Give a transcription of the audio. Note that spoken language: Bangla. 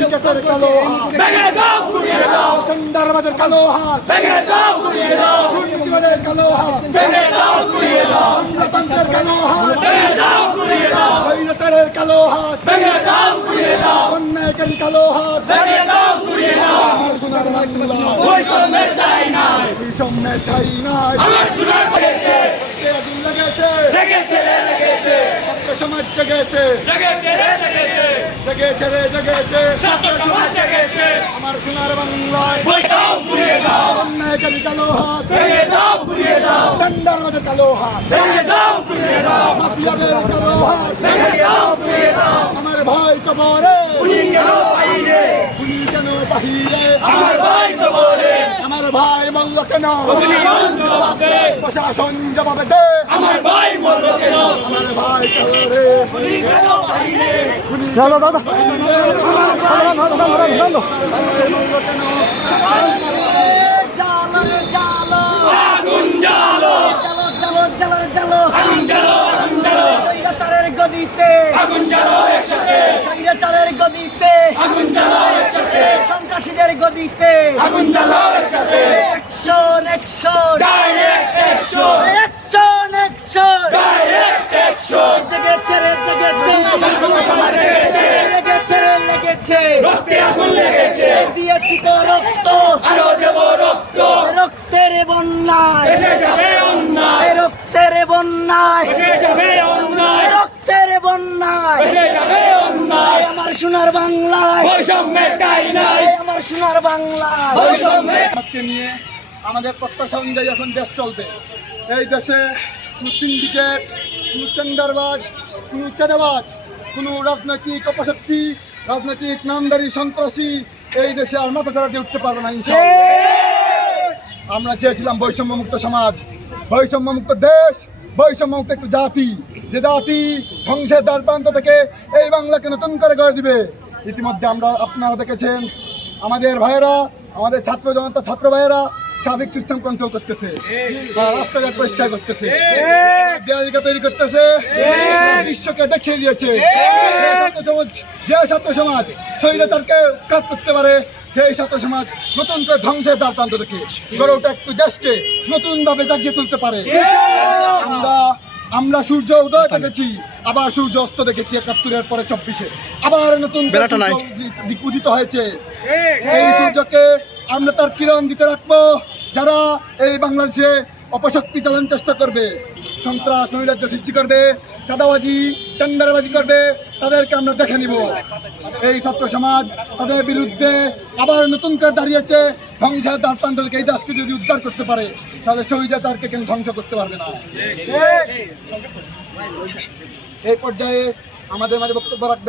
সিন্ডিকেটের কালো হাত ভেঙে দাও গুড়িয়ে দাও টেন্ডারবাজের কালো হাত ভেঙে দাও গুড়িয়ে দাও দুর্নীতিবাজের কালো হাত ভেঙে দাও গুড়িয়ে দাও গণতন্ত্রের কালো হাত ভেঙে দাও গুড়িয়ে দাও স্বৈরাচারের কালো হাত ভেঙে দাও গুড়িয়ে দাও অন্যায়কারী কালো হাত ভেঙে দাও গুড়িয়ে দাও আমার সোনার বাংলা বৈষম্যের ঠাঁই নাই বৈষম্যের ঠাঁই নাই আমার সোনার লেগেছে আগুন লেগেছে লেগেছে রে লেগেছে ছাত্র সমাজ জেগেছে লেগেছে রে লেগেছে জেগেছে রে জেগেছে ছাত্র সমাজ জেগেছে আমার সোনার বাংলায় বই দাও গুড়িয়ে দাও অন্যায়কারী কালো হাত ভেঙে দাও গুড়িয়ে দাও টেন্ডারবাজের কালো হাত ভেঙে দাও গুড়িয়ে দাও মাফিয়াদের কালো হাত ভেঙে দাও গুড়িয়ে দাও আমার ভাই কবরে উনি কেন বাইরে উনি কেন বাহিরে আমার ভাই তো বলে আমার ভাই মল্ল কেন প্রশাসন জবাব দে প্রশাসন জবাব দে আমার ভাই মরল কেন আমার ভাই কবরে উনি কেন বাইরে আমার ভাই মল্ল কেন আগুন জ্বালো আগুন জ্বালো আগুন জ্বালো স্বৈরাচারের গদিতে আগুন জ্বালো একসাথে স্বৈরাচারের গদিতে আগুন জ্বালো একসাথে সন্ত্রাসীদের গদিতে আগুন জ্বালো একসাথে action action direct action action action direct action জেগেছে রে জেগেছে সমাজ লেগেছে লেগেছে রে লেগেছে রক্তে আগুন লেগেছে দিয়েছি তো রক্ত আরো দেব রক্ত রক্তের বন্যায় এসে যাবে অন্যায় রক্তের বন্যায় এসে যাবে অন্যায় রক্তের বন্যায় এসে যাবে অন্যায় আমার সোনার বাংলায় বৈষম্যের ঠাঁই নাই আমার সোনার বাংলায় বৈষম্যের সমাজকে নিয়ে আমাদের প্রত্যাশা অনুযায়ী এখন দেশ চলবে এই দেশে কোনো সিন্ডিকেট কোনো টেন্ডারবাজ কোনো চাঁদাবাজ কোনো রাজনৈতিক অপশক্তি রাজনৈতিক নামদারি সন্ত্রাসী এই দেশে আর মাথা চাড়া দিয়ে উঠতে পারবে না ইনশাআল্লাহ। আমরা চেয়েছিলাম বৈষম্যমুক্ত সমাজ বৈষম্যমুক্ত দেশ বৈষম্যমুক্ত একটু জাতি যে জাতি ধ্বংসের দ্বার প্রান্ত থেকে এই বাংলাকে নতুন করে গড়ে দিবে। ইতিমধ্যে আপনারা দেখেছেন আমাদের ভাইয়েরা আমাদের ছাত্র জনতা ছাত্র ভাইয়েরা ট্রাফিক সিস্টেম কন্ট্রোল করতেছে, তারা রাস্তাঘাট পরিষ্কার করতেছে, দেয়ালিকা তৈরি করতেছে, বিশ্বকে দেখিয়ে দিয়েছে যে ছাত্র সমাজ স্বৈরাচারকে কাজ করতে পারে, যে ছাত্র সমাজ নতুন করে ধ্বংসের দ্বার প্রান্ত থেকে গড়ে ওঠা একটু দেশকে নতুন ভাবে জাগিয়ে তুলতে পারে। আমরা সূর্য উদয় দেখেছি, আবার সূর্য অস্ত দেখেছি ৭১-এর পরে ২৪-এ আবার নতুন উদিত হয়েছে। এই সূর্যকে আমরা তার কিরণ দিতে রাখবো। যারা এই বাংলাদেশে অপশক্তি চালানোর চেষ্টা করবে, সন্ত্রাস নৈরাজ্য সৃষ্টি করবে, চাঁদাবাজি টেন্ডারবাজি করবে, তাদেরকে আমরা দেখে নিব। এই ছাত্র সমাজ তাদের বিরুদ্ধে আবার নতুন করে দাঁড়িয়েছে। ধ্বংসের দ্বার প্রান্ত থেকে এই দেশকে যদি উদ্ধার করতে পারে তাহলে স্বৈরাচারকে কেন ধ্বংস করতে পারবে না। এই পর্যায়ে আমাদের মাঝে বক্তব্য রাখবেন